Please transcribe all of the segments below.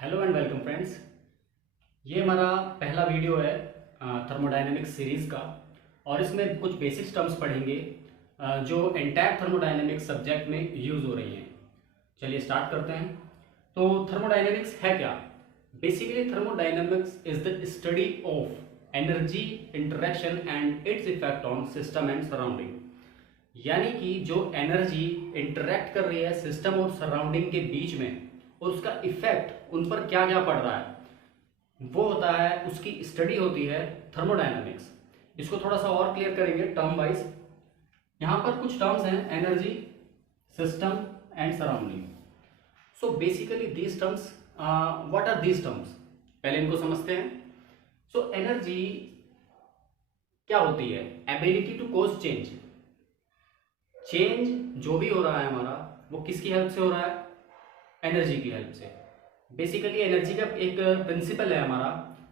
Hello and welcome friends. ये हमारा पहला वीडियो है थर्मोडायनेमिक्स सीरीज़ का। और इसमें कुछ बेसिक्स टर्म्स पढ़ेंगे जो एंटायर थर्मोडायनेमिक्स सब्जेक्ट में यूज़ हो रही हैं। चलिए स्टार्ट करते हैं। तो थर्मोडायनेमिक्स है क्या? Basically thermodynamics is the study of energy interaction and its effect on system and surrounding. यानी कि जो एनर्जी इंटरेक्ट कर रही है सिस्टम और सराउंडिंग के बीच में और उसका इफेक्ट उन पर क्या क्या पड़ रहा है, वो होता है, उसकी स्टडी होती है थर्मोडायनामिक्स। इसको थोड़ा सा और क्लियर करेंगे टर्म वाइज। यहां पर कुछ टर्म्स हैं: energy, system and surrounding. So basically these terms, what are these terms, पहले इनको समझते हैं। सो एनर्जी क्या होती है? Ability to cause change. Change जो भी हो रहा है हमारा, वो किसकी हेल्प से हो रहा है? एनर्जी की हेल्प से। बेसिकली एनर्जी का एक प्रिंसिपल है हमारा,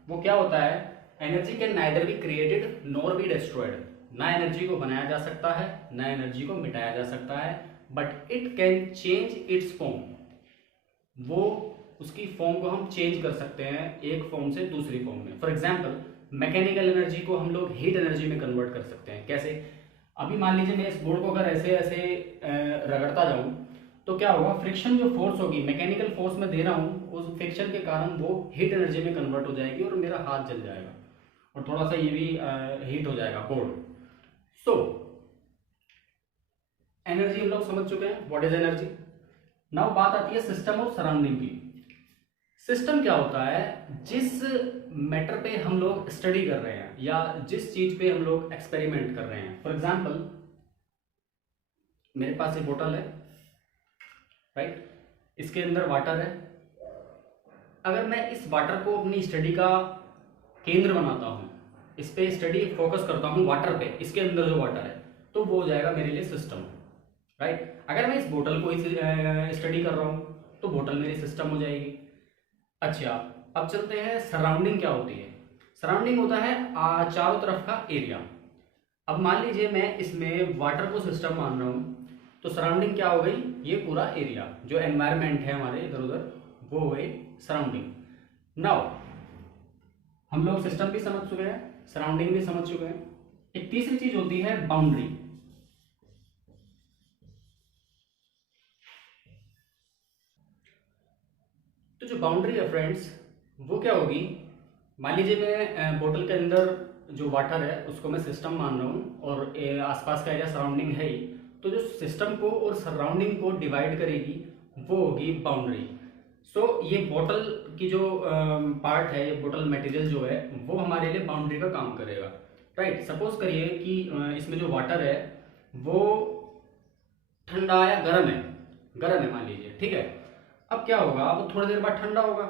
वो क्या होता है? Energy can neither be created nor be destroyed. ना एनर्जी को बनाया जा सकता है, ना एनर्जी को मिटाया जा सकता है, but it can change it's form. वो उसकी फॉर्म को हम चेंज कर सकते हैं एक फॉर्म से दूसरी फॉर्म में। फॉर एग्जाम्पल, मैकेनिकल एनर्जी को हम लोग हीट एनर्जी में कन्वर्ट कर सकते हैं। कैसे? अभी मान लीजिए मैं इस बोर्ड को अगर ऐसे ऐसे रगड़ता जाऊं तो क्या होगा? फ्रिक्शन जो फोर्स होगी, मैकेनिकल फोर्स में दे रहा हूँ, उस फ्रिक्शन के कारण वो हीट एनर्जी में कन्वर्ट हो जाएगी और मेरा हाथ जल जाएगा और थोड़ा सा ये भी हीट हो जाएगा बोर्ड। सो एनर्जी हम लोग समझ चुके हैं, व्हाट इज एनर्जी। नाउ बात आती है सिस्टम और सराउंडिंग की। सिस्टम क्या होता है? जिस मैटर पे हम लोग स्टडी कर रहे हैं या जिस चीज पे हम लोग एक्सपेरिमेंट कर रहे हैं। फॉर एग्जाम्पल, मेरे पास एक बोतल है, राइट? इसके अंदर वाटर है। अगर मैं इस वाटर को अपनी स्टडी का केंद्र बनाता हूँ, इस पे स्टडी फोकस करता हूँ वाटर पे, इसके अंदर जो वाटर है, तो वो हो जाएगा मेरे लिए सिस्टम, राइट? अगर मैं इस बोतल को स्टडी कर रहा हूँ तो बोतल मेरी सिस्टम हो जाएगी। अच्छा, अब चलते हैं सराउंडिंग क्या होती है। सराउंडिंग होता है चारों तरफ का एरिया। अब मान लीजिए मैं इसमें वाटर को सिस्टम मान रहा हूँ, तो सराउंडिंग क्या हो गई? ये पूरा एरिया जो एनवायरनमेंट है हमारे इधर उधर, वो हो गई सराउंडिंग। नाउ हम लोग सिस्टम भी समझ चुके हैं, सराउंडिंग भी समझ चुके हैं। एक तीसरी चीज होती है बाउंड्री। तो जो बाउंड्री है फ्रेंड्स, वो क्या होगी? मान लीजिए मैं बोतल के अंदर जो वाटर है उसको मैं सिस्टम मान रहा हूँ और आसपास का एरिया सराउंडिंग है ही, तो जो सिस्टम को और सराउंडिंग को डिवाइड करेगी वो होगी बाउंड्री। सो ये बोतल की जो पार्ट है, ये बोतल मटेरियल जो है, वो हमारे लिए बाउंड्री का काम करेगा, राइट? सपोज करिए कि इसमें जो वाटर है वो ठंडा या गर्म है, गर्म है मान लीजिए, ठीक है। अब क्या होगा? वो थोड़ी देर बाद ठंडा होगा।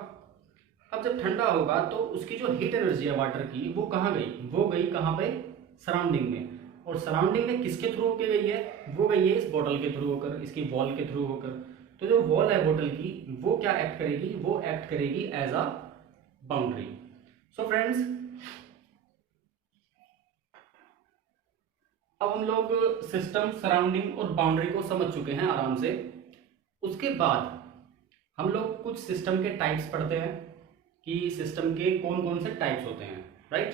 अब जब ठंडा होगा तो उसकी जो हीट एनर्जी है वाटर की, वो कहाँ गई? वो गई कहाँ पे? सराउंडिंग में। और सराउंडिंग में किसके थ्रू होकर गई है? वो गई है इस बॉटल के थ्रू होकर, इसकी वॉल के थ्रू होकर। तो जो वॉल है बोतल की, वो क्या एक्ट करेगी? वो एक्ट करेगी as a boundary. So friends, अब हम लोग सिस्टम, सराउंडिंग और बाउंड्री को समझ चुके हैं आराम से। उसके बाद हम लोग कुछ सिस्टम के टाइप्स पढ़ते हैं कि सिस्टम के कौन कौन से टाइप्स होते हैं, राइट?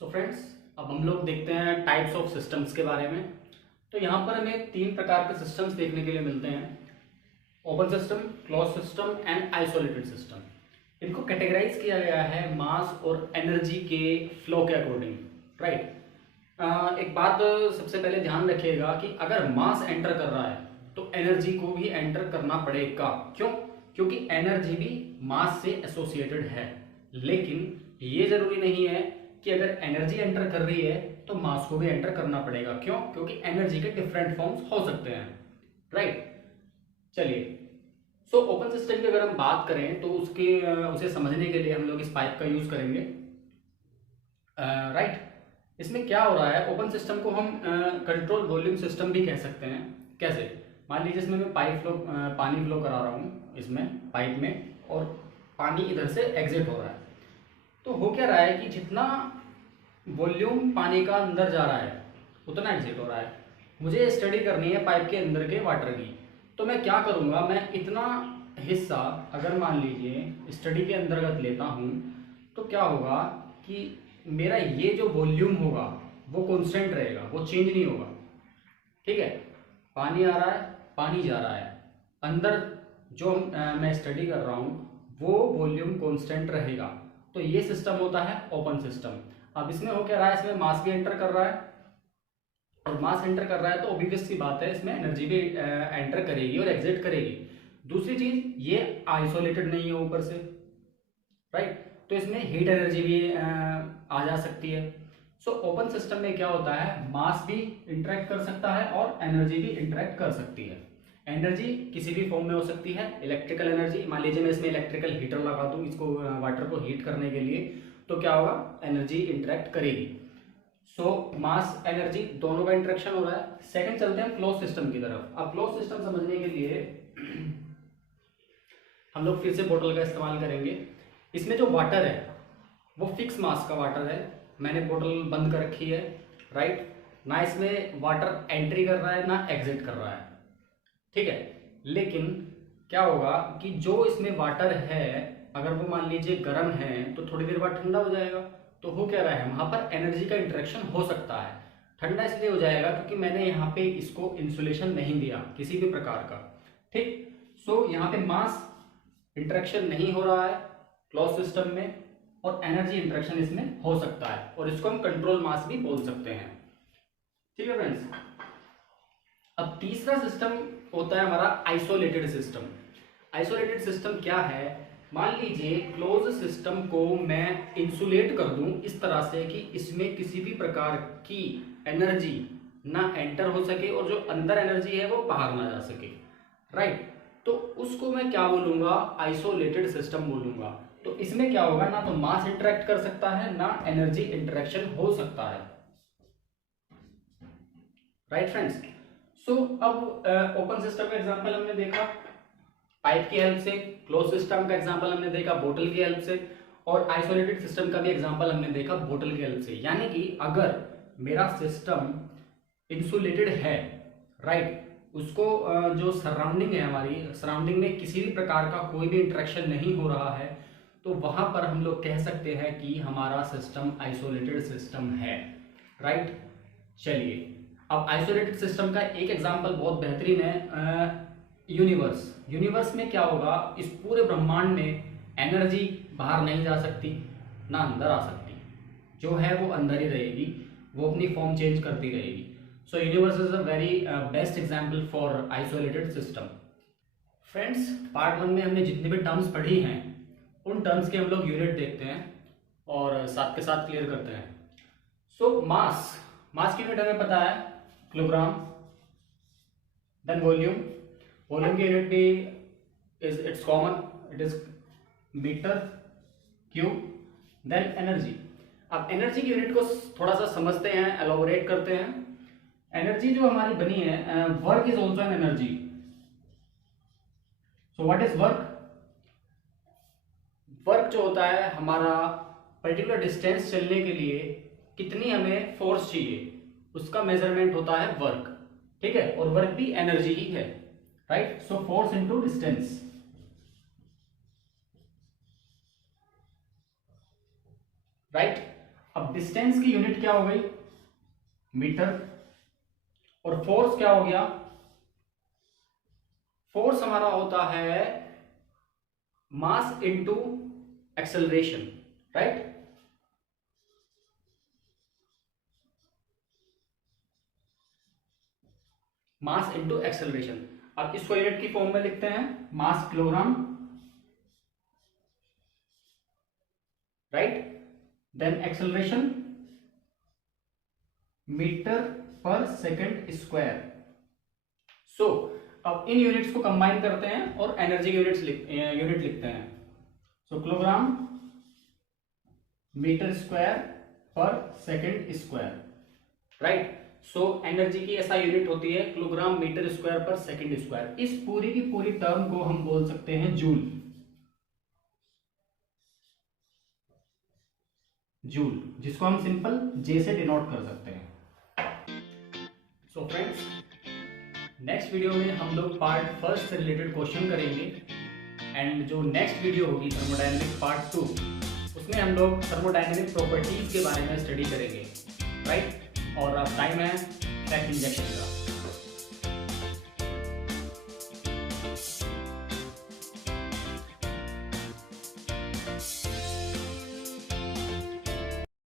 सो फ्रेंड्स, अब हम लोग देखते हैं टाइप्स ऑफ सिस्टम्स के बारे में। तो यहाँ पर हमें तीन प्रकार के सिस्टम्स देखने के लिए मिलते हैं: open system, close system and isolated system. इनको कैटेगराइज किया गया है मास और एनर्जी के फ्लो के अकॉर्डिंग, राइट? एक बात सबसे पहले ध्यान रखिएगा कि अगर मास एंटर कर रहा है तो एनर्जी को भी एंटर करना पड़ेगा। क्यों? क्योंकि एनर्जी भी मास से एसोसिएटेड है। लेकिन ये जरूरी नहीं है कि अगर एनर्जी एंटर कर रही है तो मास को भी एंटर करना पड़ेगा। क्यों? क्योंकि एनर्जी के डिफरेंट फॉर्म्स हो सकते हैं, राइट? चलिए, सो ओपन सिस्टम की अगर हम बात करें तो उसे समझने के लिए हम लोग इस पाइप का यूज करेंगे, राइट? इसमें क्या हो रहा है? ओपन सिस्टम को हम कंट्रोल वॉल्यूम सिस्टम भी कह सकते हैं। कैसे? मान लीजिए इसमें मैं पानी फ्लो करा रहा हूँ इसमें पाइप में, और पानी इधर से एग्जिट हो रहा है। तो हो क्या रहा है कि जितना वॉल्यूम पानी का अंदर जा रहा है उतना एग्जिट हो रहा है। मुझे स्टडी करनी है पाइप के अंदर के वाटर की, तो मैं क्या करूँगा? मैं इतना हिस्सा अगर मान लीजिए स्टडी के अंतर्गत लेता हूँ तो क्या होगा कि मेरा ये जो वॉल्यूम होगा वो कांस्टेंट रहेगा, वो चेंज नहीं होगा। ठीक है, पानी आ रहा है, पानी जा रहा है, अंदर जो मैं स्टडी कर रहा हूँ वो वॉल्यूम कांस्टेंट रहेगा। तो ये सिस्टम होता है ओपन सिस्टम। अब इसमें हो क्या रहा है, इसमें मास भी एंटर कर रहा है, और मास एंटर कर रहा है तो ऑब्वियस सी बात है इसमें एनर्जी भी एंटर करेगी और एग्जिट करेगी। दूसरी चीज, ये आइसोलेटेड नहीं है ऊपर से, राइट, तो इसमें हीट एनर्जी भी आ जा सकती है। सो ओपन सिस्टम में क्या होता है, मास भी इंटरेक्ट कर सकता है और एनर्जी भी इंटरेक्ट कर सकती है। एनर्जी किसी भी फॉर्म में हो सकती है, इलेक्ट्रिकल एनर्जी, मान लीजिए मैं इसमें इलेक्ट्रिकल हीटर लगा दूं इसको वाटर को हीट करने के लिए, तो क्या होगा, एनर्जी इंटरेक्ट करेगी। सो मास एनर्जी दोनों का इंटरेक्शन हो रहा है। सेकंड चलते हैं क्लोज सिस्टम की तरफ। अब क्लोज सिस्टम समझने के लिए हम लोग फिर से बोतल का इस्तेमाल करेंगे। इसमें जो वाटर है वो फिक्स मास का वाटर है, मैंने बोतल बंद कर रखी है, राइट, ना इसमें वाटर एंट्री कर रहा है ना एग्जिट कर रहा है। ठीक है, लेकिन क्या होगा कि जो इसमें वाटर है अगर वो मान लीजिए गर्म है तो थोड़ी देर बाद ठंडा हो जाएगा। तो हो क्या रहा है, वहां पर एनर्जी का इंटरेक्शन हो सकता है। ठंडा इसलिए हो जाएगा क्योंकि मैंने यहाँ पे इसको इंसुलेशन नहीं दिया किसी भी प्रकार का। ठीक, सो यहाँ पे मास इंटरेक्शन नहीं हो रहा है क्लोज सिस्टम में, और एनर्जी इंटरेक्शन इसमें हो सकता है, और इसको हम कंट्रोल मास भी बोल सकते हैं। ठीक है फ्रेंड्स। अब तीसरा सिस्टम होता है हमारा आइसोलेटेड सिस्टम। आइसोलेटेड सिस्टम क्या है, मान लीजिए क्लोज सिस्टम को मैं इंसुलेट कर दूं इस तरह से कि इसमें किसी भी प्रकार की एनर्जी ना एंटर हो सके और जो अंदर एनर्जी है वो बाहर ना जा सके, राइट, तो उसको मैं क्या बोलूंगा, आइसोलेटेड सिस्टम बोलूंगा। तो इसमें क्या होगा, ना तो मास इंटरेक्ट कर सकता है ना एनर्जी इंटरेक्शन हो सकता है, राइट फ्रेंड्स। सो अब ओपन सिस्टम का एग्जांपल हमने देखा पाइप की हेल्प से, क्लोज सिस्टम का एग्जांपल हमने देखा बोतल की हेल्प से, और आइसोलेटेड सिस्टम का भी एग्जांपल हमने देखा बोतल की हेल्प से। यानी कि अगर मेरा सिस्टम इंसुलेटेड है, राइट, उसको जो सराउंडिंग है, हमारी सराउंडिंग में किसी भी प्रकार का कोई भी इंटरेक्शन नहीं हो रहा है, तो वहां पर हम लोग कह सकते हैं कि हमारा सिस्टम आइसोलेटेड सिस्टम है, राइट। चलिए, अब आइसोलेटेड सिस्टम का एक एग्जांपल बहुत बेहतरीन है, यूनिवर्स। यूनिवर्स में क्या होगा, इस पूरे ब्रह्मांड में एनर्जी बाहर नहीं जा सकती ना अंदर आ सकती, जो है वो अंदर ही रहेगी, वो अपनी फॉर्म चेंज करती रहेगी। सो universe is a very best example for isolated system. Friends, part 1 में हमने जितने भी टर्म्स पढ़ी हैं उन टर्म्स के हम लोग यूनिट देखते हैं और साथ के साथ क्लियर करते हैं। सो मास की यूनिट हमें पता है किलोग्राम, देन वॉल्यूम की यूनिट भी it's common, it is metre cube, then energy. अब एनर्जी की यूनिट को थोड़ा सा समझते हैं, एलोबोरेट करते हैं। एनर्जी जो हमारी बनी है, work is also an energy. So what is work? Work जो होता है हमारा पर्टिकुलर डिस्टेंस चलने के लिए कितनी हमें फोर्स चाहिए, उसका मेजरमेंट होता है वर्क। ठीक है, और वर्क भी एनर्जी ही है, right. So force into distance, right. अब डिस्टेंस की यूनिट क्या हो गई, मीटर, और फोर्स क्या हो गया, फोर्स हमारा होता है mass into acceleration, right. Mass into acceleration. अब इसको यूनिट की फॉर्म में लिखते हैं, mass kilogram, right, then acceleration metre per second square. So अब इन यूनिट्स को कंबाइन करते हैं और एनर्जी यूनिट लिखते हैं। सो किलोग्राम मीटर स्क्वायर पर second square, right. So energy की ऐसा यूनिट होती है किलोग्राम मीटर स्क्वायर पर सेकंड स्क्वायर। इस पूरी की पूरी टर्म को हम बोल सकते हैं जूल, जिसको हम सिंपल जे से डिनोट कर सकते हैं। सो फ्रेंड्स, नेक्स्ट वीडियो में हम लोग पार्ट 1 से रिलेटेड क्वेश्चन करेंगे एंड जो नेक्स्ट वीडियो होगी थर्मोडायनेमिक पार्ट 2, उसमें हम लोग थर्मोडायनेमिक प्रॉपर्टीज़ के बारे में स्टडी करेंगे, राइट। और अब टाइम है फैक्ट इंजेक्शन का।